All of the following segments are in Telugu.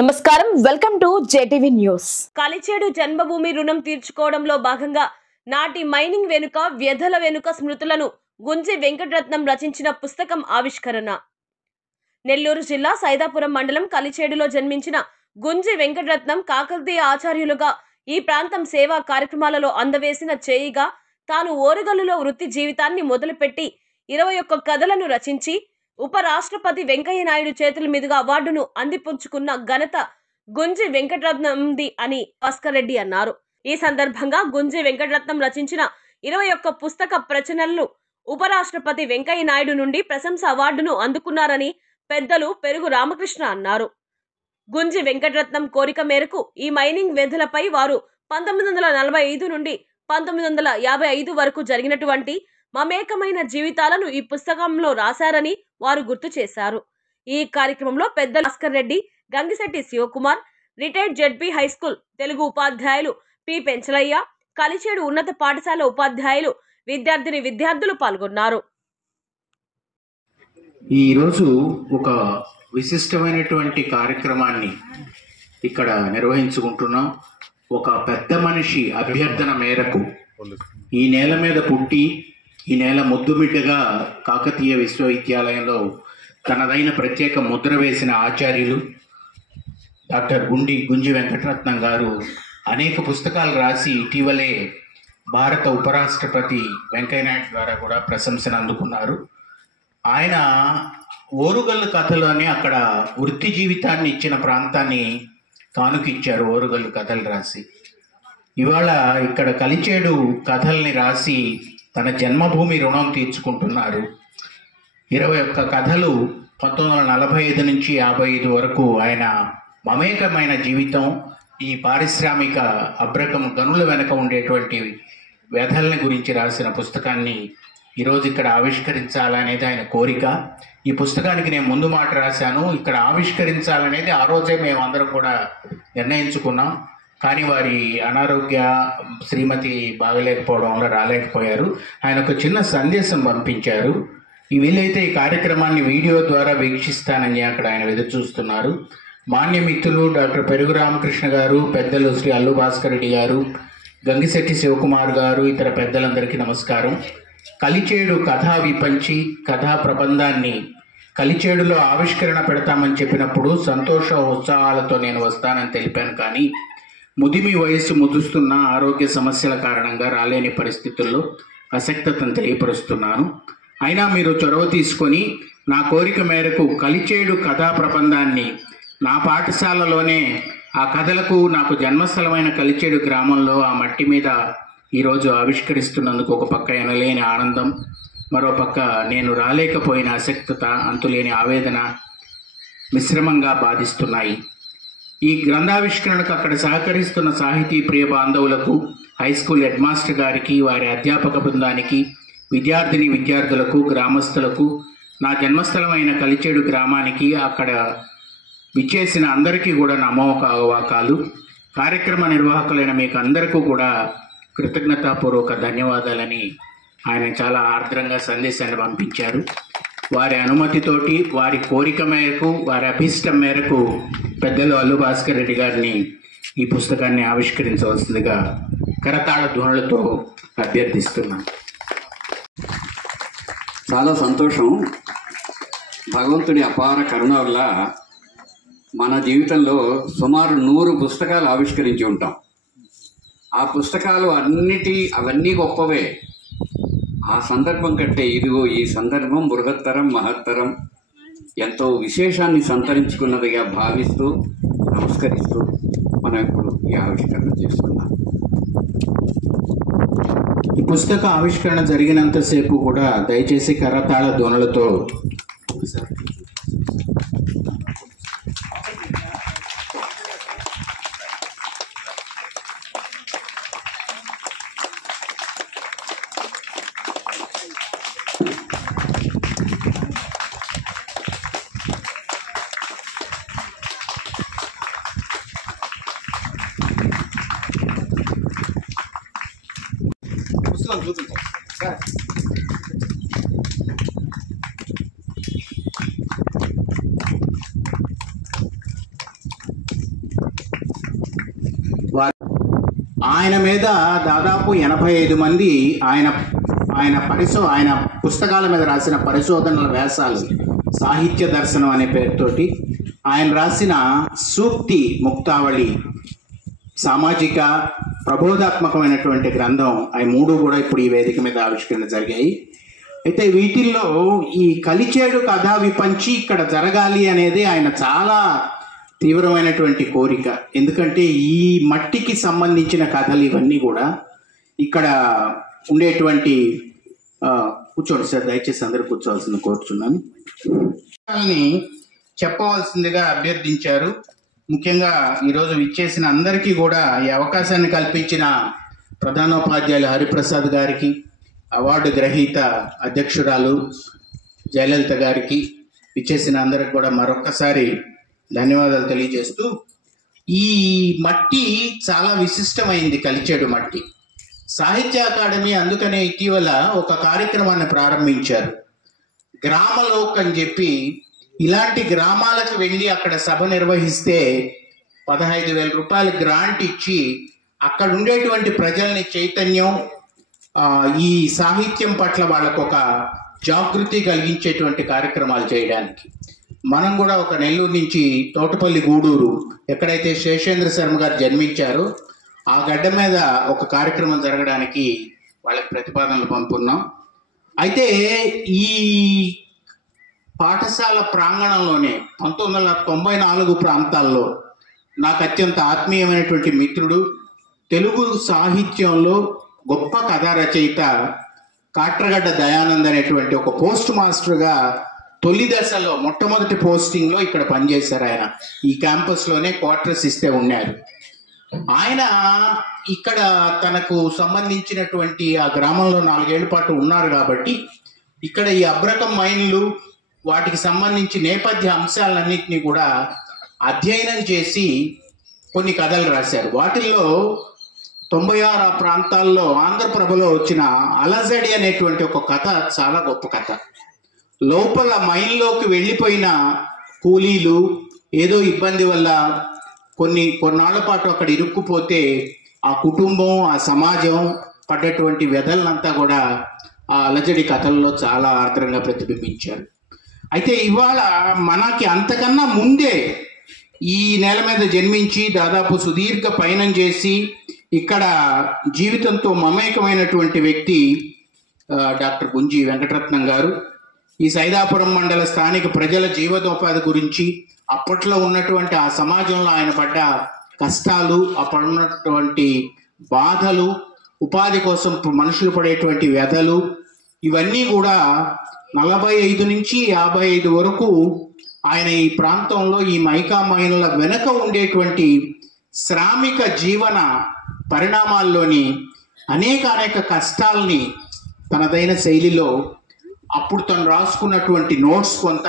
నమస్కారం, welcome to JTV news. Kalichedu జన్మభూమి రుణం తీర్చుకోవడంలో భాగంగా నాటి మైనింగ్ వెనుక వ్యధల వెనుక స్మృతులను గుంజి వెంకటరత్నం రచించిన పుస్తకం ఆవిష్కరణ. నెల్లూరు జిల్లా సైదాపురం మండలం కలిచేడులో జన్మించిన గుంజి వెంకటరత్నం కాకతీయ ఆచార్యులుగా ఈ ప్రాంతం సేవా కార్యక్రమాలలో అందవేసిన చేయిగా తాను ఓరుగల్లులో వృత్తి జీవితాన్ని మొదలుపెట్టి 21 కథలను రచించి ఉపరాష్ట్రపతి వెంకయ్య నాయుడు చేతుల మీదుగా అవార్డును అందిపుచ్చుకున్న ఘనత గుంజి వెంకటరత్నంది అని భాస్కర్ రెడ్డి అన్నారు. ఈ సందర్భంగా గుంజి వెంకటరత్నం రచించిన 21 పుస్తక ప్రచురణలు ఉపరాష్ట్రపతి వెంకయ్య నాయుడు నుండి ప్రశంస అవార్డును అందుకున్నారని పెద్దలు పెరుగు రామకృష్ణ అన్నారు. గుంజి వెంకటరత్నం కోరిక మేరకు ఈ మైనింగ్ వెధలపై వారు 1945 నుండి 1955 వరకు జరిగినటువంటి మమేకమైన జీవితాలను ఈ పుస్తకంలో రాశారని వారు గుర్తు చేశారు. ఈ కార్యక్రమంలో పెద్దలు Bhaskar Reddy, Gangisetti Shivakumar, retired ZP high school Telugu ఉపాధ్యాయులు పి పెంచలయ్య, కలిచేడు ఉన్నత పాఠశాల ఉపాధ్యాయులు, విద్యార్థులు పాల్గొన్నారు. ఈరోజు ఒక విశిష్టమైనటువంటి కార్యక్రమాన్ని ఇక్కడ నిర్వహించుకుంటున్నాం. ఒక పెద్ద మనిషి అభ్యర్థన మేరకు ఈ నేల మీద పుట్టి ఈ నేల ముద్దుబిడ్డగా కాకతీయ విశ్వవిద్యాలయంలో తనదైన ప్రత్యేక ముద్ర వేసిన ఆచార్యులు డాక్టర్ గుంజి వెంకటరత్నం గారు అనేక పుస్తకాలు రాసి ఇటీవలే భారత ఉపరాష్ట్రపతి వెంకయ్య నాయుడు ద్వారా కూడా ప్రశంసను అందుకున్నారు. ఆయన ఓరుగల్లు కథలు అని అక్కడ వృత్తి జీవితాన్ని ఇచ్చిన ప్రాంతాన్ని కానుకిచ్చారు. ఓరుగల్లు కథలు రాసి ఇవాళ ఇక్కడ కలిచేడు కథల్ని రాసి తన జన్మభూమి రుణం తీర్చుకుంటున్నారు. 21 కథలు 1945 నుంచి 55 వరకు ఆయన మమేకమైన జీవితం, ఈ పారిశ్రామిక అబ్రకం గనుల వెనక ఉండేటువంటి వ్యధల్ని గురించి రాసిన పుస్తకాన్ని ఈరోజు ఇక్కడ ఆవిష్కరించాలనేది ఆయన కోరిక. ఈ పుస్తకానికి నేను ముందు మాట రాశాను, ఇక్కడ ఆవిష్కరించాలనేది ఆ రోజే మేమందరం కూడా నిర్ణయించుకున్నాం. కానీ వారి అనారోగ్య శ్రీమతి బాగలేకపోవడం వల్ల రాలేకపోయారు. ఆయన ఒక చిన్న సందేశం పంపించారు. వీలైతే ఈ కార్యక్రమాన్ని వీడియో ద్వారా వీక్షిస్తానని అక్కడ ఆయన ఎదురు చూస్తున్నారు. మాన్య మిత్రులు డాక్టర్ పెరుగు రామకృష్ణ గారు, పెద్దలు శ్రీ అల్లు భాస్కర్ రెడ్డి గారు, గంగిశెట్టి శివకుమార్ గారు, ఇతర పెద్దలందరికీ నమస్కారం. కలిచేడు కథా విపంచి కథా ప్రబంధాన్ని కలిచేడులో ఆవిష్కరణ పెడతామని చెప్పినప్పుడు సంతోష ఉత్సాహాలతో నేను వస్తానని తెలిపాను. కానీ ముదిమి వయస్సు ముదుస్తున్న ఆరోగ్య సమస్యల కారణంగా రాలేని పరిస్థితుల్లో అసక్తతను తెలియపరుస్తున్నాను. అయినా మీరు చొరవ తీసుకొని నా కోరిక మేరకు కలిచేడు కథా ప్రబంధాన్ని నా పాఠశాలలోనే ఆ కథలకు నాకు జన్మస్థలమైన కలిచేడు గ్రామంలో ఆ మట్టి మీద ఈరోజు ఆవిష్కరిస్తున్నందుకు ఒక పక్క ఎనలేని ఆనందం, మరో పక్క నేను రాలేకపోయిన అసక్తత, అంతులేని ఆవేదన మిశ్రమంగా బాధిస్తున్నాయి. ఈ గ్రంథావిష్కరణకు అక్కడ సహకరిస్తున్న సాహితీ ప్రియ బాంధవులకు, హై స్కూల్ హెడ్ మాస్టర్ గారికి, వారి అధ్యాపక బృందానికి, విద్యార్థులకు, గ్రామస్తులకు, నా జన్మస్థలమైన కలిచేడు గ్రామానికి, అక్కడ విచ్చేసిన అందరికీ కూడా నమోకాలు. కార్యక్రమ నిర్వాహకులైన మీకు అందరికీ కూడా కృతజ్ఞతాపూర్వక ధన్యవాదాలని ఆయన చాలా ఆర్ద్రంగా సందేశాన్ని పంపించారు. వారి అనుమతితోటి, వారి కోరిక మేరకు, వారి అభిష్టం మేరకు పెద్దలు అల్లు భాస్కర్ రెడ్డి గారిని ఈ పుస్తకాన్ని ఆవిష్కరించవలసిందిగా కరతాళ ధ్వనులతో అభ్యర్థిస్తున్నాను. చాలా సంతోషం. భగవంతుడి అపార కరుణ వల్ల మన జీవితంలో సుమారు 100 పుస్తకాలు ఆవిష్కరించి ఉంటాం. ఆ పుస్తకాలు అవన్నీ గొప్పవే. ఆ సందర్భం కంటే ఇదిగో ఈ సందర్భం బృహత్తరం, మహత్తరం, ఎంతో విశేషాన్ని సంతరించుకున్నదిగా భావిస్తూ నమస్కరిస్తూ మనం ఇప్పుడు ఈ ఆవిష్కరణ చేసుకున్నాం. ఈ పుస్తక ఆవిష్కరణ జరిగినంతసేపు కూడా దయచేసి కరతాళ ధ్వనులతో ఆయన మీద దాదాపు 85 మంది ఆయన పుస్తకాల మీద రాసిన పరిశోధనల వ్యాసాలు, సాహిత్య దర్శనం అనే పేరుతోటి ఆయన రాసిన సూక్తి ముక్తావళి సామాజిక ప్రబోధాత్మకమైనటువంటి గ్రంథం, అవి 3 కూడా ఇప్పుడు ఈ వేదిక మీద ఆవిష్కరణ జరిగాయి. అయితే వీటిల్లో ఈ కలిచేడు కథా విపంచి ఇక్కడ జరగాలి అనేది ఆయన చాలా తీవ్రమైనటువంటి కోరిక. ఎందుకంటే ఈ మట్టికి సంబంధించిన కథలు ఇవన్నీ కూడా ఇక్కడ ఉండేటువంటి కూర్చోండి సార్, దయచేసి అందరూ కూర్చోవాల్సింది కోరుచున్నాను. చెప్పవలసిందిగా అభ్యర్థించారు. ముఖ్యంగా ఈరోజు విచ్చేసిన అందరికీ కూడా ఈ అవకాశాన్ని కల్పించిన ప్రధానోపాధ్యాయులు హరిప్రసాద్ గారికి, అవార్డు గ్రహీత అధ్యక్షురాలు జయలలిత గారికి, విచ్చేసిన అందరికి కూడా మరొక్కసారి ధన్యవాదాలు తెలియజేస్తూ, ఈ మట్టి చాలా విశిష్టమైంది, కలిచేడు మట్టి. సాహిత్య అకాడమీ అందుకనే ఇటీవల ఒక కార్యక్రమాన్ని ప్రారంభించారు, గ్రామలోక్ అని చెప్పి. ఇలాంటి గ్రామాలకు వెళ్ళి అక్కడ సభ నిర్వహిస్తే 15,000 రూపాయలు గ్రాంట్ ఇచ్చి అక్కడ ఉండేటువంటి ప్రజల్ని చైతన్యం, ఈ సాహిత్యం పట్ల వాళ్ళకు ఒక జాగృతి కలిగించేటువంటి కార్యక్రమాలు చేయడానికి. మనం కూడా ఒక నెల్లూరు నుంచి తోటపల్లి గూడూరు, ఎక్కడైతే శేషేంద్ర శర్మ గారు జన్మించారో ఆ గడ్డ మీద ఒక కార్యక్రమం జరగడానికి వాళ్ళకి ప్రతిపాదనలు పంపున్నాం. అయితే ఈ పాఠశాల ప్రాంగణంలోనే 1994 ప్రాంతాల్లో నాకు అత్యంత ఆత్మీయమైనటువంటి మిత్రుడు, తెలుగు సాహిత్యంలో గొప్ప కథా రచయిత కాట్రగడ్డ దయానంద్ అనేటువంటి ఒక పోస్ట్ మాస్టర్గా తొలి దశలో మొట్టమొదటి పోస్టింగ్లో ఇక్కడ పనిచేశారు. ఆయన ఈ క్యాంపస్లోనే క్వార్టర్స్ ఇస్తే ఉన్నారు. ఆయన ఇక్కడ తనకు సంబంధించినటువంటి ఆ గ్రామంలో 4 ఏళ్ల పాటు ఉన్నారు కాబట్టి ఇక్కడ ఈ అబ్రకం మైన్లు, వాటికి సంబంధించి నేపథ్య అంశాలన్నింటినీ కూడా అధ్యయనం చేసి కొన్ని కథలు రాశారు. వాటిల్లో 96 ప్రాంతాల్లో ఆంధ్రప్రభలో వచ్చిన అలజడి అనేటువంటి ఒక కథ చాలా గొప్ప కథ. లోపల మైన్లోకి వెళ్ళిపోయిన కూలీలు ఏదో ఇబ్బంది వల్ల కొన్నాళ్ల పాటు అక్కడ ఇరుక్కుపోతే ఆ కుటుంబం, ఆ సమాజం పడ్డటువంటి వ్యధలనంతా కూడా ఆ అలజడి కథల్లో చాలా ఆర్ద్రంగా ప్రతిబింబించారు. అయితే ఇవాళ మనకి అంతకన్నా ముందే ఈ నేల మీద జన్మించి దాదాపు సుదీర్ఘ పయనం చేసి ఇక్కడ జీవితంతో మమేకమైనటువంటి వ్యక్తి డాక్టర్ గుంజి వెంకటరత్నం గారు. ఈ సైదాపురం మండల స్థానిక ప్రజల జీవనోపాధి గురించి, అప్పట్లో ఉన్నటువంటి ఆ సమాజంలో ఆయన పడ్డ కష్టాలు, అప్పుడున్నటువంటి బాధలు, ఉపాధి కోసం మనుషులు పడేటువంటి వ్యధలు, ఇవన్నీ కూడా 45 నుంచి 55 వరకు ఆయన ఈ ప్రాంతంలో ఈ మైకా మైన్ల వెనక ఉండేటువంటి శ్రామిక జీవన పరిణామాల్లోని అనేక కష్టాలని తనదైన శైలిలో అప్పుడు తను రాసుకున్నటువంటి నోట్స్ కొంత,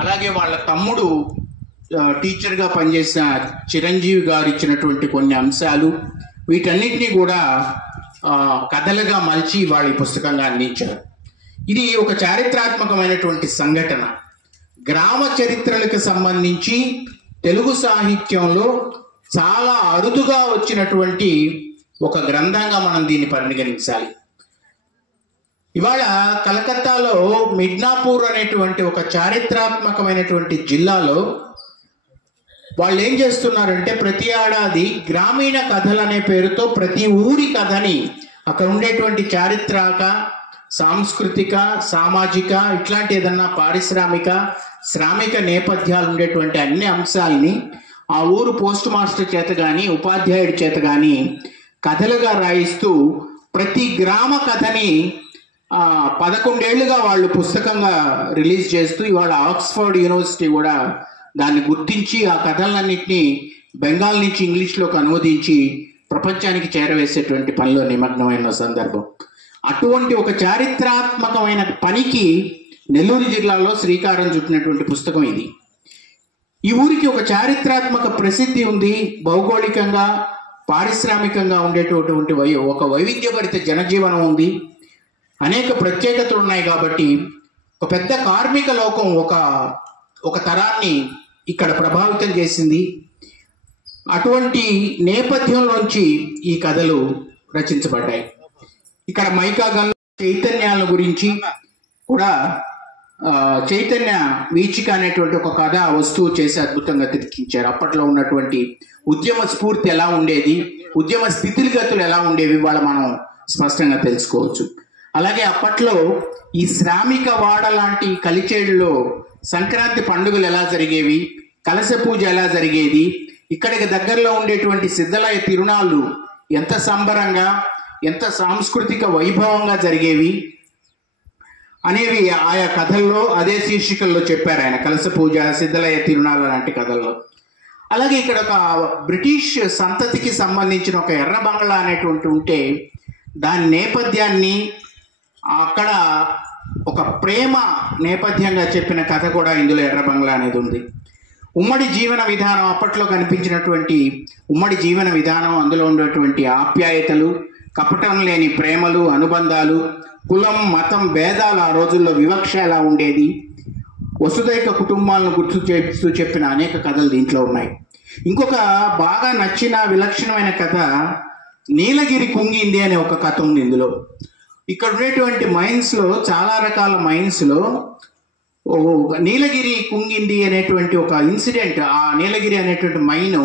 అలాగే వాళ్ళ తమ్ముడు టీచర్గా పనిచేసిన చిరంజీవి గారు ఇచ్చినటువంటి కొన్ని అంశాలు, వీటన్నిటినీ కూడా కథలుగా మలిచి వాళ్ళ ఈ పుస్తకంగా అందించారు. ఇది ఒక చారిత్రాత్మకమైనటువంటి సంఘటన. గ్రామ చరిత్రలకు సంబంధించి తెలుగు సాహిత్యంలో చాలా అరుదుగా వచ్చినటువంటి ఒక గ్రంథంగా మనం దీన్ని పరిగణించాలి. ఇవాళ కలకత్తాలో మిడ్నాపూర్ అనేటువంటి ఒక చారిత్రాత్మకమైనటువంటి జిల్లాలో వాళ్ళు ఏం చేస్తున్నారంటే ప్రతి ఏడాది గ్రామీణ కథలు అనే పేరుతో ప్రతి ఊరి కథని అక్కడ ఉండేటువంటి చారిత్రక, సాంస్కృతిక, సామాజిక, ఇట్లాంటి ఏదన్నా పారిశ్రామిక, శ్రామిక నేపథ్యాలు ఉండేటువంటి అన్ని అంశాలని ఆ ఊరు పోస్ట్ మాస్టర్ చేత కానీ ఉపాధ్యాయుడి చేత కానీ కథలుగా రాయిస్తూ ప్రతి గ్రామ కథని 11 ఏళ్లుగా వాళ్ళు పుస్తకంగా రిలీజ్ చేస్తూ ఇవాళ ఆక్స్ఫర్డ్ యూనివర్సిటీ కూడా దాన్ని గుర్తించి ఆ కథలన్నింటినీ బెంగాల్ నుంచి ఇంగ్లీష్లోకి అనువదించి ప్రపంచానికి చేరవేసేటువంటి పనిలో నిమగ్నమైన సందర్భం. అటువంటి ఒక చారిత్రాత్మకమైన పనికి నెల్లూరు జిల్లాలో శ్రీకారం చుట్టినటువంటి పుస్తకం ఇది. ఈ ఊరికి ఒక చారిత్రాత్మక ప్రసిద్ధి ఉంది. భౌగోళికంగా, పారిశ్రామికంగా ఉండేటటువంటి ఒక వైవిధ్యభరిత జనజీవనం ఉంది. అనేక ప్రత్యేకతలు ఉన్నాయి. కాబట్టి ఒక పెద్ద కార్మిక లోకం ఒక తరాన్ని ఇక్కడ ప్రభావితం చేసింది. అటువంటి నేపథ్యంలోంచి ఈ కథలు రచించబడ్డాయి. ఇక్కడ మైకా గల్ల చైతన్యాల గురించి కూడా చైతన్య వీచిక అనేటువంటి ఒక కథ వస్తువు చేసి అద్భుతంగా తెరకించారు. అప్పట్లో ఉన్నటువంటి ఉద్యమ స్ఫూర్తి ఎలా ఉండేది, ఉద్యమ స్థితిగతులు ఎలా ఉండేవి వాళ్ళ మనం స్పష్టంగా తెలుసుకోవచ్చు. అలాగే అప్పట్లో ఈ శ్రామిక వాడ లాంటి కలిచేడులో సంక్రాంతి పండుగలు ఎలా జరిగేవి, కలశ పూజ ఎలా జరిగేది, ఇక్కడికి దగ్గరలో ఉండేటువంటి సిద్ధలయ తిరునాళ్ళు ఎంత సంబరంగా ఎంత సాంస్కృతిక వైభవంగా జరిగేవి అనేవి ఆయా కథల్లో అదే శీర్షికల్లో చెప్పారు ఆయన. కలశ పూజ, సిద్ధలయ తిరునాళ్ళ లాంటి కథల్లో. అలాగే ఇక్కడ ఒక బ్రిటిష్ సంతతికి సంబంధించిన ఒక ఎర్ర బంగ్లా అనేటువంటి ఉంటే దాని నేపథ్యాన్ని అక్కడ ఒక ప్రేమ నేపథ్యంగా చెప్పిన కథ కూడా ఇందులో ఎర్ర బంగ్లా అనేది ఉంది. ఉమ్మడి జీవన విధానం, అప్పట్లో కనిపించినటువంటి ఉమ్మడి జీవన విధానం, అందులో ఉండేటువంటి ఆప్యాయతలు, కపటం లేని ప్రేమలు, అనుబంధాలు, కులం మతం భేదాలు, ఆ రోజుల్లో వివక్ష ఎలా ఉండేది, వసుదైక కుటుంబాలను గుర్తు చేస్తూ చెప్పిన అనేక కథలు దీంట్లో ఉన్నాయి. ఇంకొక బాగా నచ్చిన విలక్షణమైన కథ నీలగిరి కుంగింది అనే ఒక కథ ఉంది ఇందులో. ఇక్కడ ఉండేటువంటి మైన్స్లో, చాలా రకాల మైన్స్లో నీలగిరి కుంగింది అనేటువంటి ఒక ఇన్సిడెంట్. ఆ నీలగిరి అనేటువంటి మైను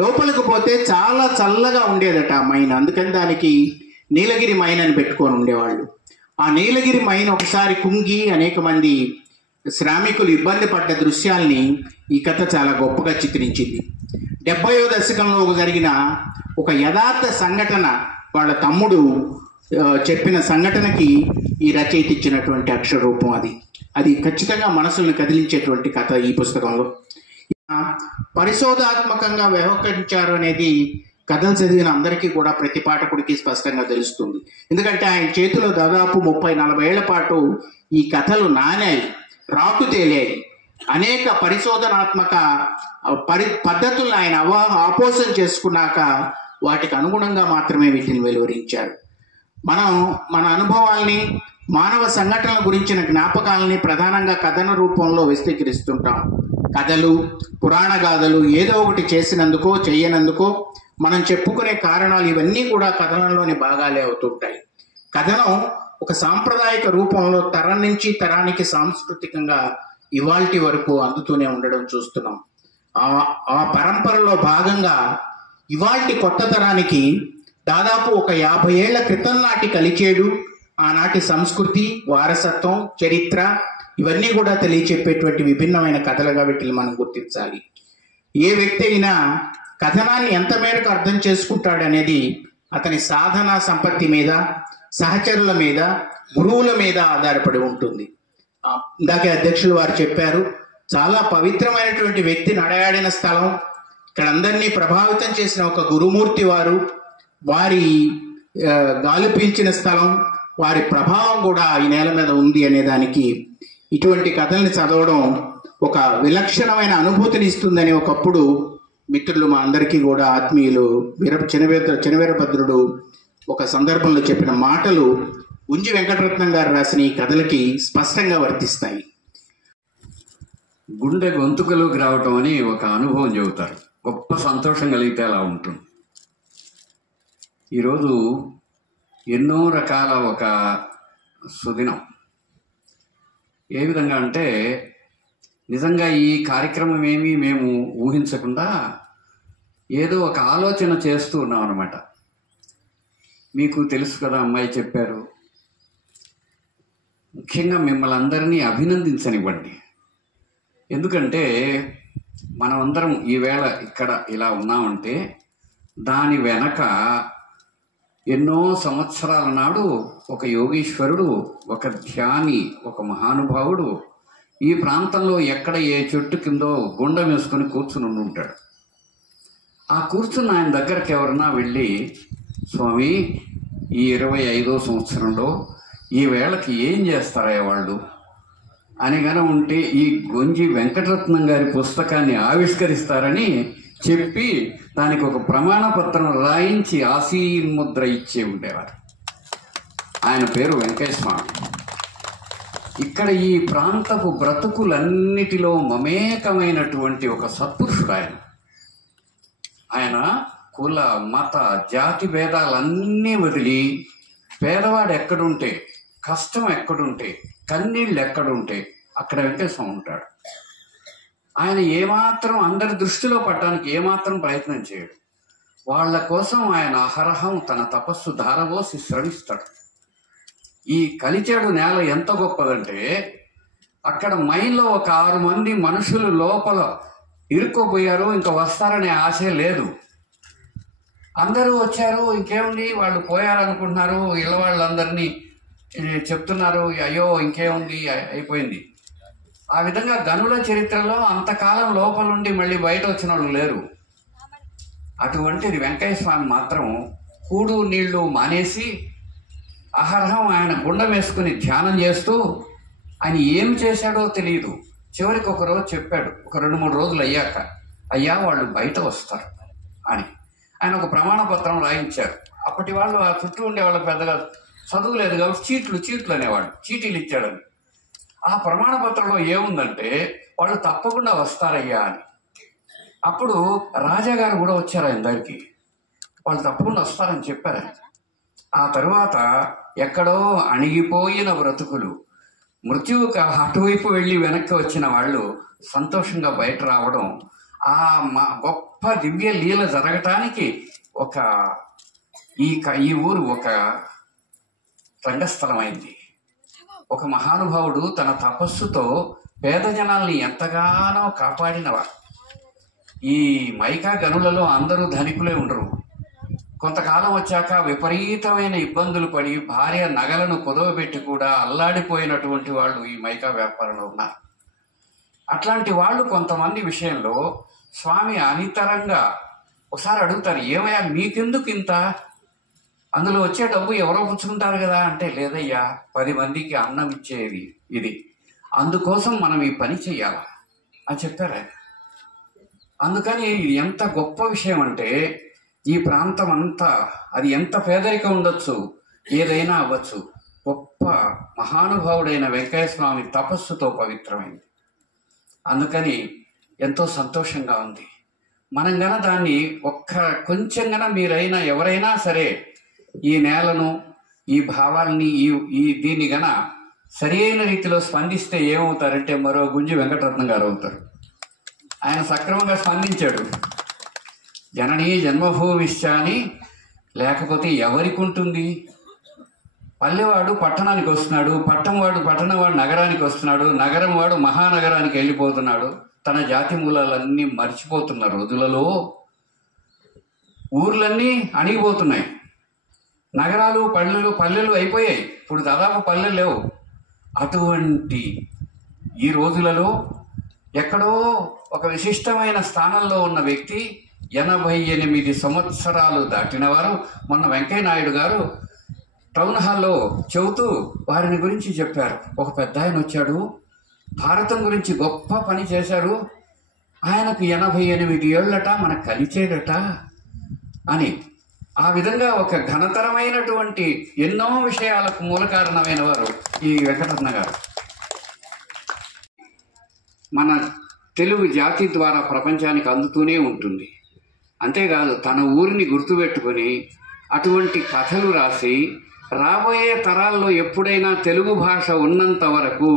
లోపలికి పోతే చాలా చల్లగా ఉండేదట ఆ మైన్, అందుకని దానికి నీలగిరి మైన్ అని పెట్టుకొని ఉండేవాళ్ళు. ఆ నీలగిరి మైన్ ఒకసారి కుంగి అనేక మంది శ్రామికులు ఇబ్బంది పడ్డ దృశ్యాల్ని ఈ కథ చాలా గొప్పగా చిత్రించింది. 70వ దశకంలో జరిగిన ఒక యథార్థ సంఘటన, వాళ్ళ తమ్ముడు చెప్పిన సంఘటనకి ఈ రచయిత ఇచ్చినటువంటి అక్షర రూపం అది ఖచ్చితంగా మనసులను కదిలించేటువంటి కథ ఈ పుస్తకంలో. పరిశోధాత్మకంగా వ్యవహరించారు అనేది కథలు చదివిన అందరికీ కూడా ప్రతి పాఠకుడికి స్పష్టంగా తెలుస్తుంది. ఎందుకంటే ఆయన చేతిలో దాదాపు 30-40 ఏళ్ల పాటు ఈ కథలు నానాయి, రాకు తేలాయి. అనేక పరిశోధనాత్మక పద్ధతులను ఆయన ఆపోసం చేసుకున్నాక వాటికి అనుగుణంగా మాత్రమే వీటిని వెలువరించారు. మనం మన అనుభవాల్ని, మానవ సంఘటనల గురించిన జ్ఞాపకాలని ప్రధానంగా కథన రూపంలో వ్యక్తీకరిస్తుంటాం. కథలు, పురాణ గాథలు ఏదో ఒకటి చేసినందుకో చెయ్యనందుకో మనం చెప్పుకునే కారణాలు ఇవన్నీ కూడా కథనంలోని భాగాలే అవుతుంటాయి. కథనం ఒక సాంప్రదాయక రూపంలో తరం నుంచి తరానికి సాంస్కృతికంగా ఇవాల్టి వరకు అందుతూనే ఉండడం చూస్తున్నాం. ఆ పరంపరలో భాగంగా ఇవాల్టి కొత్త తరానికి దాదాపు ఒక 50 ఏళ్ల క్రితం నాటి కలిచేడు, ఆనాటి సంస్కృతి, వారసత్వం, చరిత్ర ఇవన్నీ కూడా తెలియచెప్పేటువంటి విభిన్నమైన కథలుగా వీటిని మనం గుర్తించాలి. ఏ వ్యక్తి అయినా కథనాన్ని ఎంత మేరకు అర్థం చేసుకుంటాడనేది అతని సాధనా సంపత్తి మీద, సహచరుల మీద, గురువుల మీద ఆధారపడి ఉంటుంది. ఇందాకే అధ్యక్షులు వారు చెప్పారు, చాలా పవిత్రమైనటువంటి వ్యక్తి నడయాడిన స్థలం, ఇక్కడ అందరినీ ప్రభావితం చేసిన ఒక గురుమూర్తి వారు, వారి గాలి పీల్చిన స్థలం, వారి ప్రభావం కూడా ఈ నేల మీద ఉంది అనేదానికి ఇటువంటి కథల్ని చదవడం ఒక విలక్షణమైన అనుభూతిని ఇస్తుందని ఒకప్పుడు మిత్రులు మా అందరికీ కూడా ఆత్మీయులు చినవీరభద్రుడు ఒక సందర్భంలో చెప్పిన మాటలు ఉంజి వెంకటరత్నం గారు రాసిన ఈ కథలకి స్పష్టంగా వర్తిస్తాయి. గుండె గొంతుకలోకి రావటం అని ఒక అనుభవం చెబుతారు. గొప్ప సంతోషం కలిగితే అలా ఉంటుంది. ఈరోజు ఎన్నో రకాల ఒక సుదినం. ఏ విధంగా అంటే నిజంగా ఈ కార్యక్రమం ఏమీ మేము ఊహించకుండా ఏదో ఒక ఆలోచన చేస్తూ ఉన్నాం అన్నమాట. మీకు తెలుసు కదా, అమ్మాయి చెప్పారు, ముఖ్యంగా మిమ్మల్ని అందరినీ అభినందించనివ్వండి. ఎందుకంటే మనమందరం ఈవేళ ఇక్కడ ఇలా ఉన్నామంటే దాని వెనక ఎన్నో సంవత్సరాల నాడు ఒక యోగీశ్వరుడు, ఒక ధ్యాని, ఒక మహానుభావుడు ఈ ప్రాంతంలో ఎక్కడ ఏ చెట్టు కిందో గుండం వేసుకొని కూర్చుని ఉంటాడు. ఆ కూర్చున్న ఆయన దగ్గరికి ఎవరన్నా వెళ్ళి, స్వామి ఈ 25వ సంవత్సరంలో ఈ వేళకి ఏం చేస్తారా వాళ్ళు అని గానే ఉంటే ఈ గొంజి వెంకటరత్నం గారి పుస్తకాన్ని ఆవిష్కరిస్తారని చెప్పి దానికి ఒక ప్రమాణ పత్రం రాయించి ఆశీర్ముద్ర ఇచ్చే ఉండేవారు. ఆయన పేరు వెంకయ్య స్వామి. ఇక్కడ ఈ ప్రాంతపు బ్రతుకులన్నిటిలో మమేకమైనటువంటి ఒక సత్పురుషుడు ఆయన. ఆయన కుల మత జాతి భేదాలన్నీ వదిలి పేదవాడు ఎక్కడుంటే, కష్టం ఎక్కడుంటే, కన్నీళ్ళు ఎక్కడుంటే అక్కడ వెంకటేశ్వరం ఉంటాడు. ఆయన ఏమాత్రం అందరి దృష్టిలో పడటానికి ఏమాత్రం ప్రయత్నం చేయడు. వాళ్ళ కోసం ఆయన అహరహం తన తపస్సు ధారపోసి శ్రమిస్తాడు. ఈ కలిచేడు నేల ఎంత గొప్పదంటే అక్కడ మైన్లో ఒక 6 మంది మనుషులు లోపల ఇరుక్కోపోయారు, ఇంకా వస్తారనే ఆశే లేదు. అందరూ వచ్చారు, ఇంకేముంది వాళ్ళు పోయారనుకుంటున్నారు. ఇళ్ళ వాళ్ళందరినీ చెప్తున్నారు, అయ్యో ఇంకేముంది అయిపోయింది. ఆ విధంగా గనుల చరిత్రలో అంతకాలం లోపలుండి మళ్ళీ బయట వచ్చిన వాళ్ళు లేరు. అటువంటిది వెంకయ్య స్వామి మాత్రం కూడు నీళ్లు మానేసి అహర్హం ఆయన గుండం వేసుకుని ధ్యానం చేస్తూ, ఆయన ఏం చేశాడో తెలియదు. చివరికి ఒకరోజు చెప్పాడు, ఒక 2-3 రోజులు అయ్యాక, అయ్యా వాళ్ళు బయట వస్తారు అని ఆయన ఒక ప్రమాణ పత్రం రాయించారు. అప్పటి వాళ్ళు ఆ చుట్టూ ఉండేవాళ్ళు పెద్దగా చదువు లేదు కాబట్టి చీట్లు అనేవాళ్ళు, చీటీలు ఇచ్చాడని. ఆ ప్రమాణ పత్రంలో ఏముందంటే వాళ్ళు తప్పకుండా వస్తారయ్యా అని. అప్పుడు రాజాగారు కూడా వచ్చారు ఆయన దగ్గరికి, వాళ్ళు తప్పకుండా వస్తారని చెప్పారు. ఆ తరువాత ఎక్కడో అణిగిపోయిన బ్రతుకులు, మృత్యువుకు అటువైపు వెళ్ళి వెనక్కి వచ్చిన వాళ్ళు సంతోషంగా బయట రావడం, ఆ గొప్ప దివ్య లీల జరగటానికి ఈ ఊరు ఒక రంగస్థలం అయింది. ఒక మహానుభావుడు తన తపస్సుతో పేద జనాల్ని ఎంతగానో కాపాడినవాడు. ఈ మైకా గనులలో అందరూ ధనికులే ఉండరు. కొంతకాలం వచ్చాక విపరీతమైన ఇబ్బందులు పడి భార్య నగలను కుదవబెట్టి కూడా అల్లాడిపోయినటువంటి వాళ్ళు ఈ మైకా వ్యాపారంలో ఉన్నారు. అట్లాంటి వాళ్ళు కొంతమంది విషయంలో స్వామి అనితరంగా ఒకసారి అడుగుతారు, ఏమయ్యా మీకెందుకు ఇంత, అందులో వచ్చే డబ్బు ఎవరో పుచ్చుకుంటారు కదా అంటే, లేదయ్యా 10 మందికి అన్నం ఇచ్చేది ఇది, అందుకోసం మనం ఈ పని చెయ్యాలా అని చెప్పారు ఆయన. అందుకని ఇది ఎంత గొప్ప విషయం అంటే ఈ ప్రాంతం అంతా అది ఎంత పేదరికం ఉండొచ్చు, ఏదైనా అవ్వచ్చు, గొప్ప మహానుభావుడైన వెంకయ్య స్వామి తపస్సుతో పవిత్రమైంది. అందుకని ఎంతో సంతోషంగా ఉంది. మనం గన దాన్ని కొంచెం గన మీరైనా ఎవరైనా సరే ఈ నేలను, ఈ భావాల్ని, దీన్ని గన సరి అయిన రీతిలో స్పందిస్తే ఏమవుతారంటే మరో గుంజి వెంకటరత్నం గారు అవుతారు. ఆయన సక్రమంగా స్పందించాడు. జననీ జన్మభూమిశ్చ అని, లేకపోతే ఎవరికి ఉంటుంది? పల్లెవాడు పట్టణానికి వస్తున్నాడు, పట్టణంవాడు నగరానికి వస్తున్నాడు, నగరం వాడు మహానగరానికి వెళ్ళిపోతున్నాడు. తన జాతి మూలాలన్నీ మర్చిపోతున్న రోజులలో ఊర్లన్నీ అణిగిపోతున్నాయి. నగరాలు పల్లెలు అయిపోయాయి. ఇప్పుడు దాదాపు పల్లెలు లేవు. అటువంటి ఈ రోజులలో ఎక్కడో ఒక విశిష్టమైన స్థానంలో ఉన్న వ్యక్తి 88 సంవత్సరాలు దాటినవారు మొన్న వెంకయ్య నాయుడు గారు టౌన్ హాల్లో చెబుతూ వారిని గురించి చెప్పారు. ఒక పెద్ద ఆయన వచ్చాడు, భారతం గురించి గొప్ప పని చేశారు, ఆయనకు 88 ఏళ్ళట, మనకు కలిచేదట అని. ఆ విధంగా ఒక ఘనతరమైనటువంటి ఎన్నో విషయాలకు మూల కారణమైన వారు ఈ వెంకటరత్న గారు. మన తెలుగు జాతి ద్వారా ప్రపంచానికి అందుతూనే ఉంటుంది. అంతేకాదు తన ఊరిని గుర్తుపెట్టుకొని అటువంటి కథలు రాసి రాబోయే తరాల్లో ఎప్పుడైనా తెలుగు భాష ఉన్నంత వరకు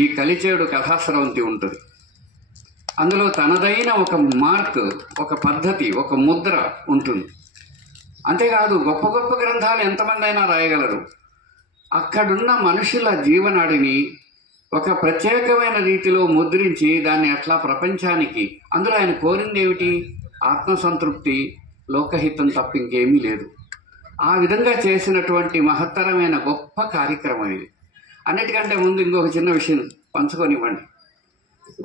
ఈ కలిచేడు కథాస్రవంతి ఉంటుంది. అందులో తనదైన ఒక మార్క్, ఒక పద్ధతి, ఒక ముద్ర ఉంటుంది. అంతేకాదు గొప్ప గొప్ప గ్రంథాలు ఎంతమంది అయినా రాయగలరు. అక్కడున్న మనుషుల జీవనాడిని ఒక ప్రత్యేకమైన రీతిలో ముద్రించి దాన్ని అట్లా ప్రపంచానికి, అందులో ఆయన కోరింది ఏమిటి? ఆత్మసంతృప్తి, లోకహితం తప్ప ఇంకేమీ లేదు. ఆ విధంగా చేసినటువంటి మహత్తరమైన గొప్ప కార్యక్రమం ఇది. అన్నిటికంటే ముందు ఇంకొక చిన్న విషయం పంచుకొనివ్వండి.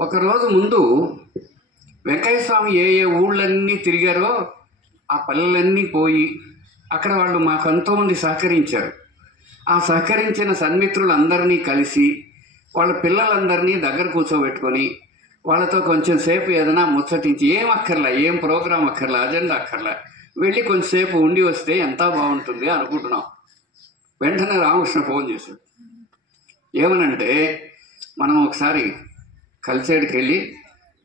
ఒకరోజు ముందు వెంకయ్య స్వామి ఏ ఊళ్ళన్నీ తిరిగారో ఆ పల్లెలన్నీ పోయి అక్కడ వాళ్ళు మాకు ఎంతోమంది సహకరించారు. ఆ సహకరించిన సన్మిత్రులందరినీ కలిసి వాళ్ళ పిల్లలందరినీ దగ్గర కూర్చోబెట్టుకొని వాళ్ళతో కొంచెం సేపు ఏదైనా ముచ్చటించి, ఏం అక్కర్లా, ఏం ప్రోగ్రాం అక్కర్లా, అజెండా అక్కర్లా, వెళ్ళి కొంచెంసేపు ఉండి వస్తే ఎంత బాగుంటుంది అనుకుంటున్నాం. వెంటనే రామకృష్ణ ఫోన్ చేశాడు. ఏమనంటే, మనం ఒకసారి కలిసేడికి వెళ్ళి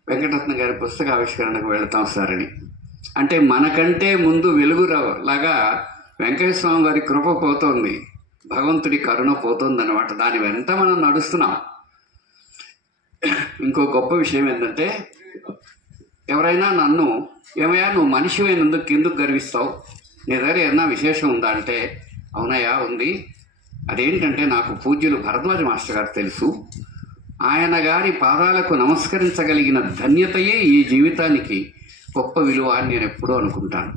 వెంకటరత్న గారి పుస్తక ఆవిష్కరణకు వెళతాం సార్ అని. అంటే మనకంటే ముందు వెలుగు లాగా వెంకటేశ్వర స్వామి వారి కృప పోతోంది, భగవంతుడి కరుణ పోతుంది అనమాట. దాని వెంట మనం నడుస్తున్నాం. ఇంకో గొప్ప విషయం ఏంటంటే, ఎవరైనా నన్ను ఏమయ్యా నువ్వు మనిషి ఎందుకు గర్విస్తావు, నీ దగ్గర ఏదన్నా విశేషం ఉందా అంటే, అవునయ్యా ఉంది. అదేంటంటే నాకు పూజ్యులు భరద్వాజ మాస్టర్ గారు తెలుసు. ఆయన గారి పాదాలకు నమస్కరించగలిగిన ధన్యతయే ఈ జీవితానికి గొప్ప విలువ అని నేను ఎప్పుడూ అనుకుంటాను.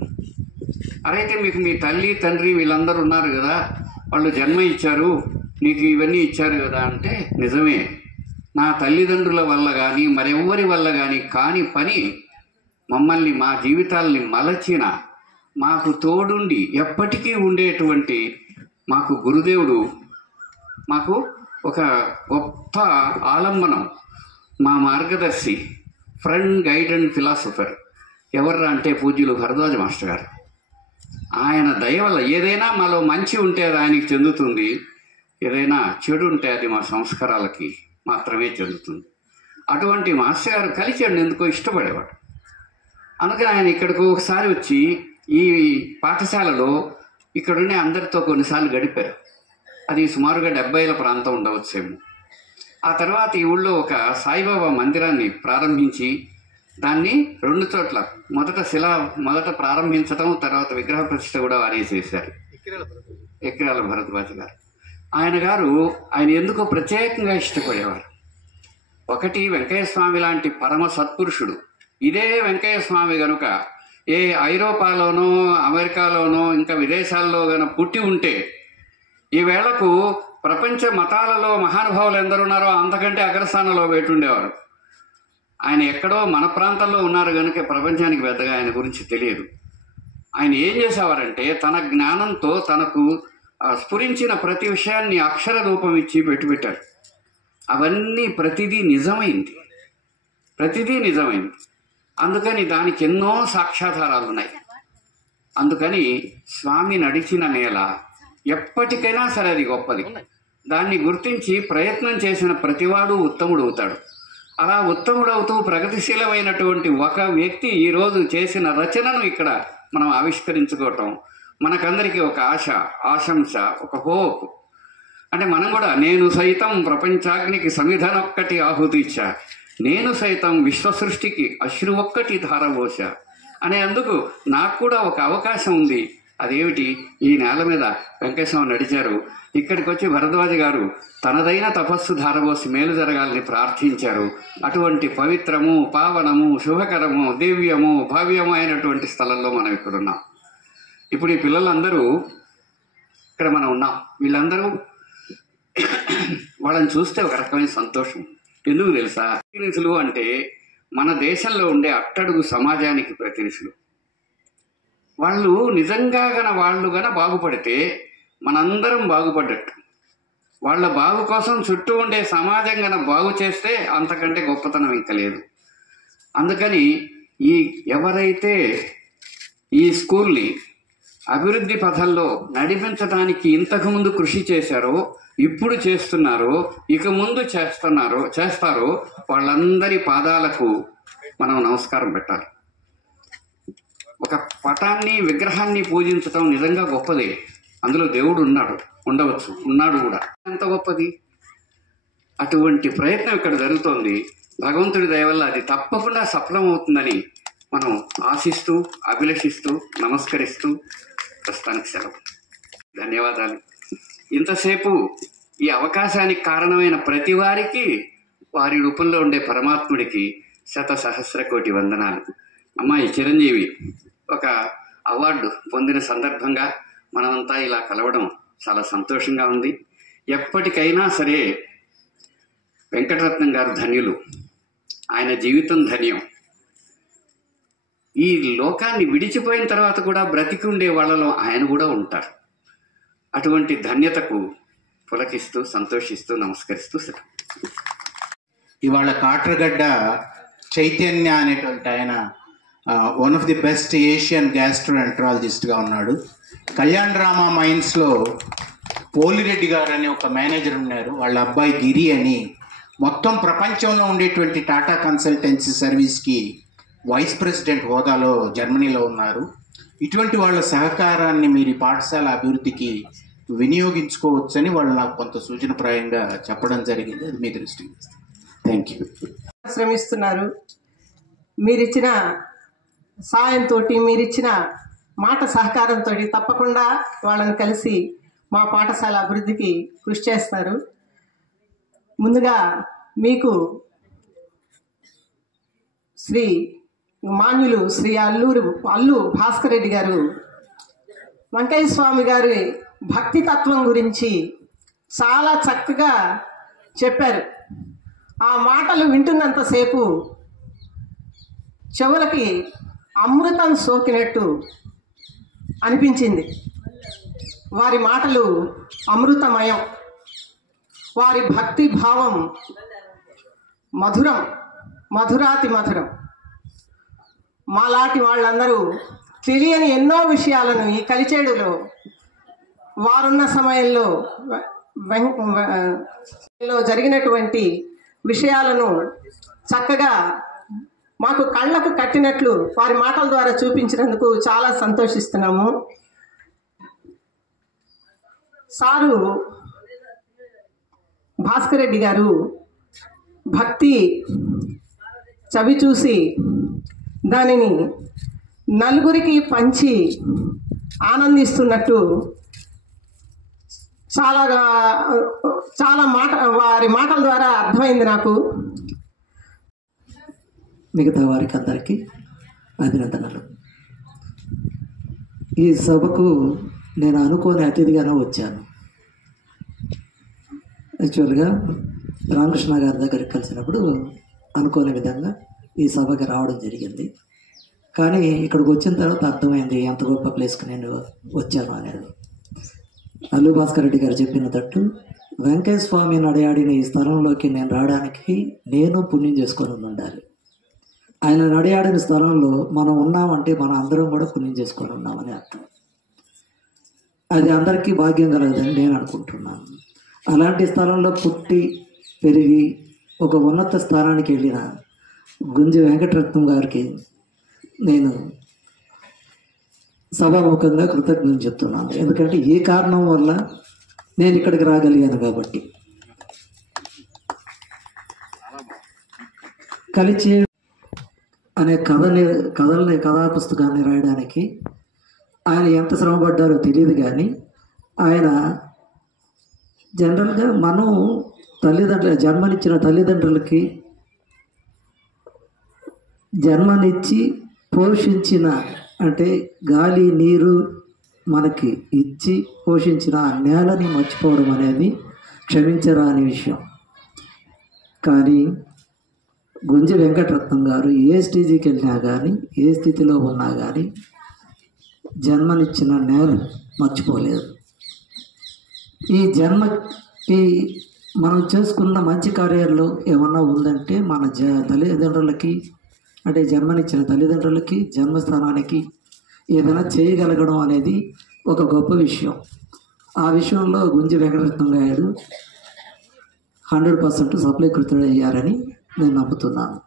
అరైతే మీకు మీ తల్లి తండ్రి వీళ్ళందరూ ఉన్నారు కదా, వాళ్ళు జన్మ ఇచ్చారు, నీకు ఇవన్నీ ఇచ్చారు కదా అంటే నిజమే. నా తల్లిదండ్రుల వల్ల కానీ మరెవ్వరి వల్ల కానీ కాని పని మమ్మల్ని మా జీవితాల్ని మలచిన, మాకు తోడుండి ఎప్పటికీ ఉండేటువంటి మాకు గురుదేవుడు, మాకు ఒక గొప్ప ఆలంబనం, మా మార్గదర్శి, ఫ్రెండ్, గైడ్ అండ్ ఫిలాసఫర్ ఎవర్రా అంటే పూజ్యులు భరద్వాజ మాస్టర్ గారు. ఆయన దయ వల్ల ఏదైనా మాలో మంచి ఉంటే అది ఆయనకి చెందుతుంది, ఏదైనా చెడు ఉంటే అది మా సంస్కారాలకి మాత్రమే చెందుతుంది. అటువంటి మాస్టర్ గారు కలిసాడు ఎందుకో ఇష్టపడేవాడు. అందుకని ఆయన ఇక్కడికి ఒకసారి వచ్చి ఈ పాఠశాలలో ఇక్కడుండే అందరితో కొన్నిసార్లు గడిపారు. అది సుమారుగా 70ల ప్రాంతం ఉండవచ్చేమో. ఆ తర్వాత ఈ ఊళ్ళో ఒక సాయిబాబా మందిరాన్ని ప్రారంభించి దాన్ని 2 చోట్ల మొదట ప్రారంభించడం, తర్వాత విగ్రహ ప్రతిష్ఠ కూడా వారే చేశారు. ఎక్కిరాల భరద్వాజ గారు. ఆయన ఎందుకో ప్రత్యేకంగా ఇష్టపడేవారు. ఒకటి, వెంకయ్య స్వామి లాంటి పరమ సత్పురుషుడు. ఇదే వెంకయ్య స్వామి గనుక ఏ ఐరోపాలోనో అమెరికాలోనో ఇంకా విదేశాల్లో గన పుట్టి ఉంటే ఈ వేళకు ప్రపంచ మతాలలో మహానుభావులు ఎందరున్నారో అంతకంటే అగ్రస్థానంలో పెట్టుండేవారు. ఆయన ఎక్కడో మన ప్రాంతంలో ఉన్నారు కనుక ప్రపంచానికి పెద్దగా ఆయన గురించి తెలియదు. ఆయన ఏం చేసేవారంటే తన జ్ఞానంతో తనకు స్ఫురించిన ప్రతి విషయాన్ని అక్షర రూపం ఇచ్చి పెట్టారు. అవన్నీ ప్రతిదీ నిజమైంది. అందుకని దానికి ఎన్నో సాక్ష్యాధారాలు ఉన్నాయి. అందుకని స్వామి నడిచిన నేల ఎప్పటికైనా సరే అది గొప్పది. దాన్ని గుర్తించి ప్రయత్నం చేసిన ప్రతివాడు ఉత్తముడు అవుతాడు. అలా ఉత్తముడవుతూ ప్రగతిశీలమైనటువంటి ఒక వ్యక్తి ఈరోజు చేసిన రచనను ఇక్కడ మనం ఆవిష్కరించుకోవటం మనకందరికీ ఒక ఆశంస, ఒక హోప్. అంటే మనం కూడా నేను సైతం ప్రపంచాగ్నికి సమిధనొక్కటి ఆహుతి ఇచ్చా, నేను సైతం విశ్వ సృష్టికి అశ్రు ఒక్కటి ధారపోస అనేందుకు నాకు కూడా ఒక అవకాశం ఉంది. అదేమిటి, ఈ నేల మీద వెంకటేశ్వరం నడిచారు. ఇక్కడికి వచ్చి భరద్వాజ గారు తనదైన తపస్సు ధారపోసి మేలు జరగాలని ప్రార్థించారు. అటువంటి పవిత్రము, పావనము, శుభకరము, దివ్యము, భవ్యము అయినటువంటి స్థలంలో మనం ఇక్కడున్నాం. ఇప్పుడు ఈ పిల్లలందరూ ఇక్కడ మనం ఉన్నాం. వీళ్ళందరూ వాళ్ళని చూస్తే ఒక రకమైన సంతోషం. ఎందుకు తెలుసా? ప్రతినిధులు అంటే మన దేశంలో ఉండే అట్టడుగు సమాజానికి ప్రతినిధులు. వాళ్ళు నిజంగా వాళ్ళు బాగుపడితే మనందరం బాగుపడ్డట్టు. వాళ్ళ బాగు కోసం చుట్టూ ఉండే సమాజం బాగు చేస్తే అంతకంటే గొప్పతనం ఇంకా లేదు. అందుకని ఎవరైతే ఈ స్కూల్ని అభివృద్ధి పథంలో నడిపించడానికి ఇంతకుముందు కృషి చేశారో, ఇప్పుడు చేస్తున్నారో, ఇక ముందు చేస్తారో వాళ్ళందరి పాదాలకు మనం నమస్కారం పెట్టాలి. ఒక పటాన్ని, విగ్రహాన్ని పూజించటం నిజంగా గొప్పదే. అందులో దేవుడు ఉన్నాడు కూడా. ఎంత గొప్పది. అటువంటి ప్రయత్నం ఇక్కడ జరుగుతోంది. భగవంతుడి దయ వల్ల అది తప్పకుండా సఫలమవుతుందని మనం ఆశిస్తూ, అభిలషిస్తూ, నమస్కరిస్తూ ప్రస్తుతానికి సెలవు. ధన్యవాదాలు. ఇంతసేపు ఈ అవకాశానికి కారణమైన ప్రతి వారికి, వారి రూపంలో ఉండే పరమాత్ముడికి శతసహస్ర కోటి వందనాలు. అమ్మాయి చిరంజీవి ఒక అవార్డు పొందిన సందర్భంగా మనమంతా ఇలా కలవడం చాలా సంతోషంగా ఉంది. ఎప్పటికైనా సరే వెంకటరత్నం గారు ధన్యులు. ఆయన జీవితం ధన్యం. ఈ లోకాన్ని విడిచిపోయిన తర్వాత కూడా బ్రతికి ఉండే వాళ్ళలో ఆయన కూడా ఉంటారు. అటువంటి ధన్యతకు పులకిస్తూ, సంతోషిస్తూ, నమస్కరిస్తూ సెలవు. ఇవాళ కాట్రగడ్డ చైతన్య అనేటువంటి ఆయన one of the best Asian గ్యాస్ట్రోఎంట్రాలజిస్ట్గా ఉన్నాడు. కళ్యాణ్ రామా మైన్స్లో పోలిరెడ్డి గారు అనే ఒక మేనేజర్ ఉన్నారు. వాళ్ళ అబ్బాయి గిరి అని మొత్తం ప్రపంచంలో ఉండేటువంటి టాటా కన్సల్టెన్సీ సర్వీస్కి వైస్ ప్రెసిడెంట్ హోదాలో జర్మనీలో ఉన్నారు. ఇటువంటి వాళ్ళ సహకారాన్ని మీరు ఈ పాఠశాల అభివృద్ధికి వినియోగించుకోవచ్చని వాళ్ళు నాకు కొంత సూచనప్రాయంగా చెప్పడం జరిగింది. అది మీ దృష్టికి. Thank you. శ్రమిస్తున్నారు. మీరిచ్చిన సాయంతో, మీరిచ్చిన మాట సహకారంతో తప్పకుండా వాళ్ళని కలిసి మా పాఠశాల అభివృద్ధికి కృషి చేస్తారు. ముందుగా మీకు శ్రీ మాన్యులు శ్రీ అల్లు భాస్కర్ రెడ్డి గారు వెంకయ్య స్వామి గారి భక్తి తత్వం గురించి చాలా చక్కగా చెప్పారు. ఆ మాటలు వింటున్నంతసేపు చెవులకి అమృతం సోకినట్టు అనిపించింది. వారి మాటలు అమృతమయం, వారి భక్తి భావం మధురం, మధురాతి మధురం. మాలాంటి వాళ్ళందరూ తెలియని ఎన్నో విషయాలను ఈ కలిచేడులో వారున్న సమయంలో జరిగినటువంటి విషయాలను చక్కగా మాకు కళ్ళకు కట్టినట్లు వారి మాటల ద్వారా చూపించినందుకు చాలా సంతోషిస్తున్నాము. సారు భాస్కర్ రెడ్డి గారు భక్తి చవి చూసి దానిని నలుగురికి పంచి ఆనందిస్తున్నట్టు చాలా వారి మాటల ద్వారా అర్థమైంది నాకు. మిగతా వారికి అందరికీ అభినందనలు. ఈ సభకు నేను అనుకోని అతిథిగానే వచ్చాను. యాక్చువల్గా రామకృష్ణ గారి దగ్గరికి కలిసినప్పుడు అనుకోని విధంగా ఈ సభకి రావడం జరిగింది. కానీ ఇక్కడికి వచ్చిన తర్వాత అర్థమైంది ఎంత గొప్ప ప్లేస్కి నేను వచ్చాను అనేది. అల్లు భాస్కర్ రెడ్డి గారు చెప్పినట్టు వెంకయ్య స్వామి నడయాడిన ఈ స్థలంలోకి నేను రావడానికి నేను పుణ్యం చేసుకొని ఉండాలి. ఆయన నడయాడిన స్థలంలో మనం ఉన్నామంటే మనం అందరం కూడా పుణ్యం చేసుకొని ఉన్నామని అర్థం. అది అందరికీ భాగ్యం కలగదని నేను అనుకుంటున్నాను. అలాంటి స్థలంలో పుట్టి పెరిగి ఒక ఉన్నత స్థానానికి వెళ్ళిన గుంజి వెంకటరత్నం గారికి నేను సభాముఖంగా కృతజ్ఞతలు చెప్తున్నాను. ఎందుకంటే ఈ కారణం వల్ల నేను ఇక్కడికి రాగలిగాను కాబట్టి. కలిచే అనే కథా పుస్తకాన్ని రాయడానికి ఆయన ఎంత శ్రమపడ్డారో తెలియదు. కానీ ఆయన జనరల్గా మనం జన్మనిచ్చిన తల్లిదండ్రులకి జన్మనిచ్చి పోషించిన, అంటే గాలి నీరు మనకి ఇచ్చి పోషించిన ఆ నేలని మర్చిపోవడం అనేది క్షమించరాని విషయం. కానీ గుంజి వెంకటరత్నం గారు ఏ స్టేజీకి వెళ్ళినా కానీ, ఏ స్థితిలో ఉన్నా కానీ జన్మనిచ్చిన నేల మర్చిపోలేదు. ఈ మనం చేసుకున్న మంచి కార్యాల్లో ఏమన్నా ఉందంటే మన తల్లిదండ్రులకి, అంటే జన్మనిచ్చిన తల్లిదండ్రులకి, జన్మస్థానానికి ఏదైనా చేయగలగడం అనేది ఒక గొప్ప విషయం. ఆ విషయంలో గుంజి వెంకటరత్నం గారు 100% సఫలీకృతుడయ్యారని నేను నమ్ముతున్నాను.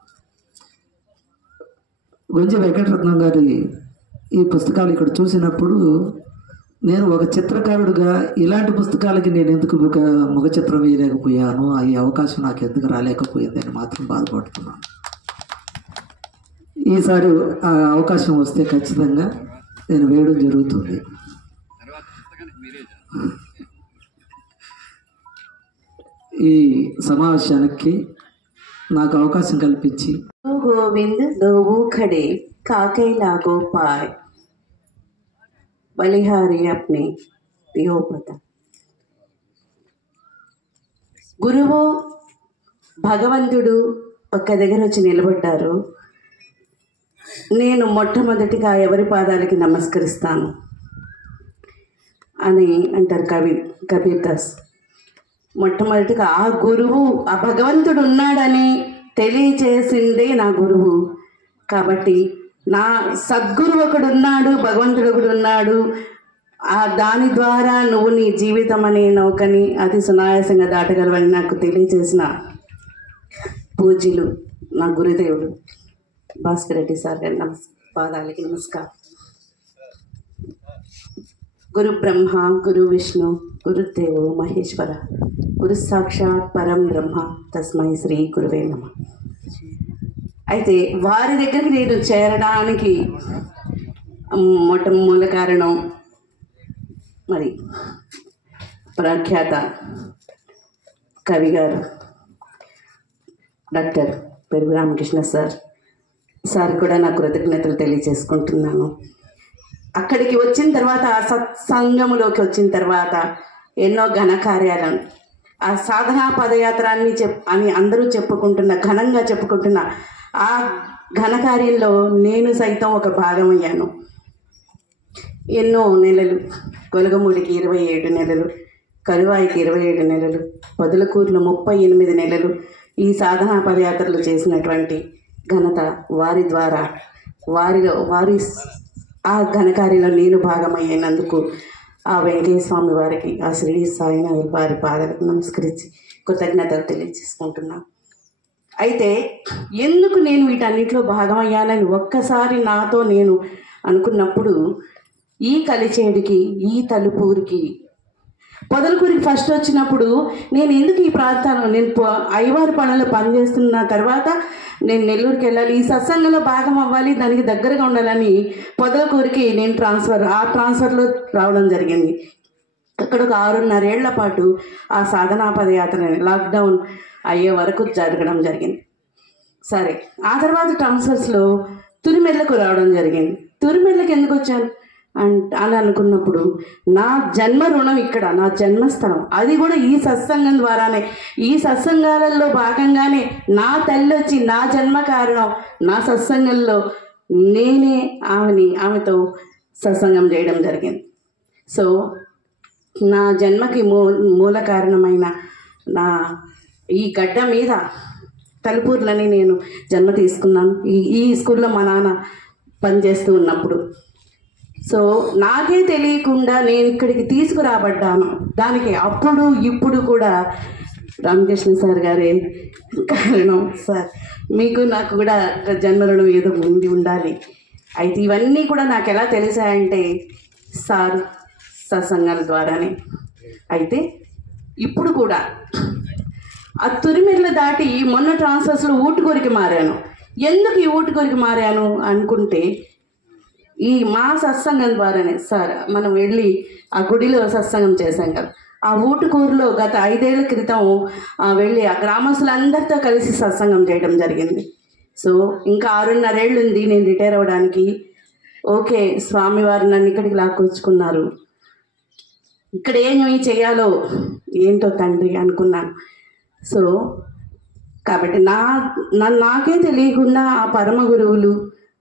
గుంజి వెంకటరత్నం గారి ఈ పుస్తకాలు ఇక్కడ చూసినప్పుడు నేను ఒక చిత్రకారుడిగా ఇలాంటి పుస్తకాలకి నేను ఎందుకు ముఖ చిత్రం వేయలేకపోయాను, ఈ అవకాశం నాకు ఎందుకు రాలేకపోయిందని మాత్రం బాధపడుతున్నాను. ఈసారి ఆ అవకాశం వస్తే ఖచ్చితంగా నేను వేయడం జరుగుతుంది. ఈ సమావేశానికి నాకు అవకాశం కల్పించి गोविंद दो खड़े काके लागो पाए बलिहारी अपने पियो पता. గురువు భగవంతుడు ఒక్క దగ్గర వచ్చి నిలబడ్డారు. నేను మొట్టమొదటిగా ఎవరి పాదాలకి నమస్కరిస్తాను అని అంటారు కబీర్ దాస్. మొట్టమొదటిగా ఆ గురువు, ఆ భగవంతుడు ఉన్నాడని తెలియచేసిందే నా గురువు. కాబట్టి నా సద్గురువు ఒకడు ఉన్నాడు, భగవంతుడు ఒకడు ఉన్నాడు. దాని ద్వారా నువ్వు నీ జీవితం అనే నౌకని అతి సునాయాసంగా దాటగలవని నాకు తెలియచేసిన పూజ్యులు నా గురుదేవుడు. భాస్కర్ రెడ్డి సార్ గారి పాదాలకి నమస్కారం. గురు బ్రహ్మ గురు విష్ణు గురుదేవో మహేశ్వర గురు సాక్షాత్ పరం బ్రహ్మ తస్మై శ్రీ గురువే నమః. అయితే వారి దగ్గరికి నేను చేరడానికి మూల కారణం మరి ప్రఖ్యాత కవి గారు డాక్టర్ పెరుగు రామకృష్ణ సార్ కూడా నా కృతజ్ఞతలు తెలియజేసుకుంటున్నాను. అక్కడికి వచ్చిన తర్వాత ఆ సత్సంగంలోకి వచ్చిన తర్వాత ఎన్నో ఘనకార్యాలను ఆ సాధనా పదయాత్ర అని అందరూ ఘనంగా చెప్పుకుంటున్న ఆ ఘనకార్యంలో నేను సైతం ఒక భాగమయ్యాను. ఎన్నో నెలలు, గొలగమూడికి 27 నెలలు, కలువాయికి 27 నెలలు, పొదలకూరులో 38 నెలలు ఈ సాధనా పదయాత్రలు చేసినటువంటి ఘనత వారి ద్వారా వారి ఆ ఘనకార్యంలో నేను భాగమయ్యేందుకు ఆ వెంకయ్య స్వామి వారికి, ఆ శ్రీ సాయినాథ్ వారి పాదాలకు నమస్కరించి కృతజ్ఞతలు తెలియజేసుకుంటున్నాను. అయితే ఎందుకు నేను వీటన్నిటిలో భాగమయ్యానని ఒక్కసారి నాతో నేను అనుకున్నప్పుడు, ఈ కలిచేడికి, ఈ తలుపూరికి, పొదలకూరికి ఫస్ట్ వచ్చినప్పుడు నేను ఎందుకు ఈ ప్రాంతాల్లో నేను అయ్యవారి పనులు పనిచేస్తున్న తర్వాత నేను నెల్లూరుకి వెళ్ళాలి, ఈ సత్సంగంలో భాగం అవ్వాలి, దానికి దగ్గరగా ఉండాలని పొదలకూరికి నేను ట్రాన్స్ఫర్లో రావడం జరిగింది. అక్కడ ఒక 6.5 ఏళ్ల పాటు ఆ సాధనా పదయాత్రని లాక్డౌన్ అయ్యే వరకు జరగడం జరిగింది. సరే, ఆ తర్వాత ట్రాన్స్ఫర్స్లో తురిమెల్లకు రావడం జరిగింది. తురిమెల్లకు ఎందుకు వచ్చాను అని అనుకున్నప్పుడు, నా జన్మ రుణం ఇక్కడ, నా జన్మస్థలం, అది కూడా ఈ సత్సంగం ద్వారానే. ఈ సత్సంగాలలో భాగంగానే నా తల్లి వచ్చి నా జన్మ కారణం, నా సత్సంగంలో నేనే ఆమెతో సత్సంగం చేయడం జరిగింది. సో నా జన్మకి మూల కారణమైన నా ఈ గడ్డ మీద తలుపూర్లని నేను జన్మ తీసుకున్నాను. ఈ స్కూల్లో మా నాన్న పనిచేస్తూ ఉన్నప్పుడు. సో నాకే తెలియకుండా నేను ఇక్కడికి తీసుకురాబడ్డాను. దానికి అప్పుడు ఇప్పుడు కూడా రామకృష్ణ సార్ గారే కారణం. సార్, మీకు నాకు కూడా జన్మరుణం ఏదో ముందు ఉండాలి. అయితే ఇవన్నీ కూడా నాకు ఎలా తెలిసాయంటే సార్ సత్సంగాల ద్వారానే. అయితే ఇప్పుడు కూడా ఆ తురిమెర్ల దాటి మొన్న ట్రాన్స్ఫర్స్లో ఊటుకూరికి మారాను. ఎందుకు ఈ ఊటుకూరికి మారాను అనుకుంటే, ఈ మా సత్సంగం ద్వారానే. సార్, మనం వెళ్ళి ఆ గుడిలో సత్సంగం చేశాం కదా, ఆ ఊటుకూరులో గత 5 ఏళ్ల క్రితం వెళ్ళి ఆ గ్రామస్తులందరితో కలిసి సత్సంగం చేయడం జరిగింది. సో ఇంకా 6.5 ఏళ్ళు ఉంది నేను రిటైర్ అవ్వడానికి. ఓకే, స్వామివారు నన్ను ఇక్కడికి లాక్కొచ్చుకున్నారు, ఇక్కడ ఏమి చేయాలో ఏంటో తండ్రి అనుకున్నాను. సో కాబట్టి నాకే తెలియకుండా ఆ పరమ గురువులు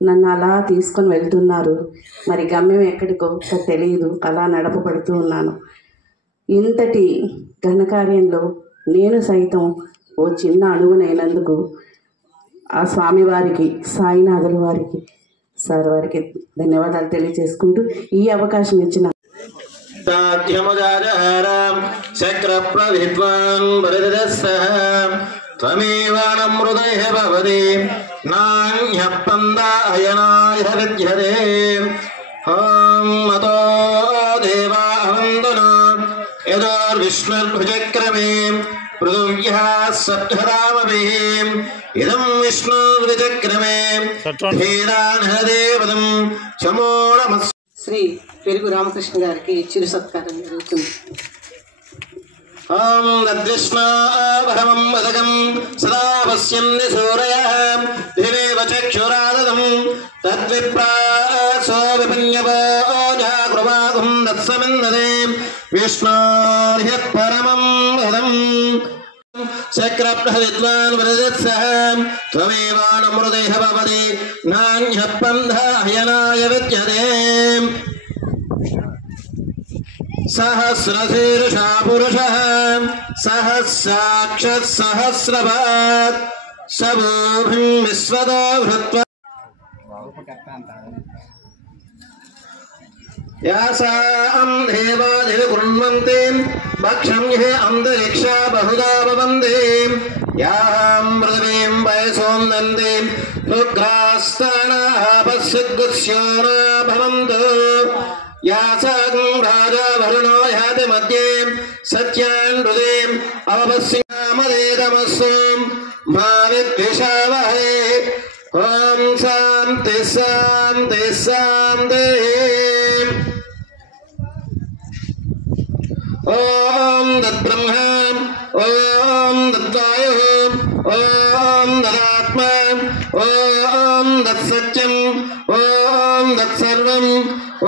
నన్ను అలా తీసుకొని వెళ్తున్నారు. మరి గమ్యం ఎక్కడికో తెలియదు, అలా నడపబడుతూ ఉన్నాను. ఇంతటి ఘనకార్యంలో నేను సైతం ఓ చిన్న అణువునైనందుకు ఆ స్వామివారికి, సాయినాథుల వారికి, సార్ వారికి ధన్యవాదాలు తెలియజేసుకుంటూ ఈ అవకాశం ఇచ్చిన త్వమేవానమృతయ భవతి నాణ్యపందాయనాయ విద్యతే. ఓం మతో దేవా వందనా యదోర్విష్ణుర్భుజక్రమే పృథివ్యః సప్తరామభిః ఇదం విష్ణుర్భుజక్రమే ధీరాన్హదేవదం చమో నమః. శ్రీ పెరుగు రామకృష్ణ గారికి చిరు సత్కారం జరుగుతుంది. ఓం నద్విష్ణాభరమం వదకం సదా పశ్యన్తి సూరయః దివేవ చక్షురాదదం తద్విప్రాసో విపన్యవో జాగృవాగుం దత్సమిన్నదే విష్ణోర్యత్పరమం వదం చక్రప్రవిద్వాన్ వరదత్సః త్వమేవానమృతయ భవతి నాణ్యపంధాయనాయ విద్యతే. సహస్రశీర్షా పురుషః సహస్రాక్షః సహస్రపాత్ సభూభిం విశ్వతో భృత్వా యాసాం దేవాదివి కృణ్వంతి భక్షం హే అంతరిక్షా బహుదా భవంతి యాం పృథివీం వయసోం నంది दुग्रास्तानाः पश्यद्गुस्यो न भवन्तु यासां राजा वरुणो याति मध्ये सत्यान् हृदयम् अवपश्यामदेदमस्तु मा विद्विषावहै ॐ शान्ति शान्ति शान्तिः ॐ तद्ब्रह्म ॐ तद्वायुः ॐ तदात्मा ॐ तत्सत्यम् ॐ तत्सर्वम्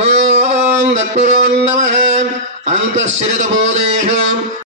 ॐ तत्पुरो नमः अन्तःश्रितबोधेषु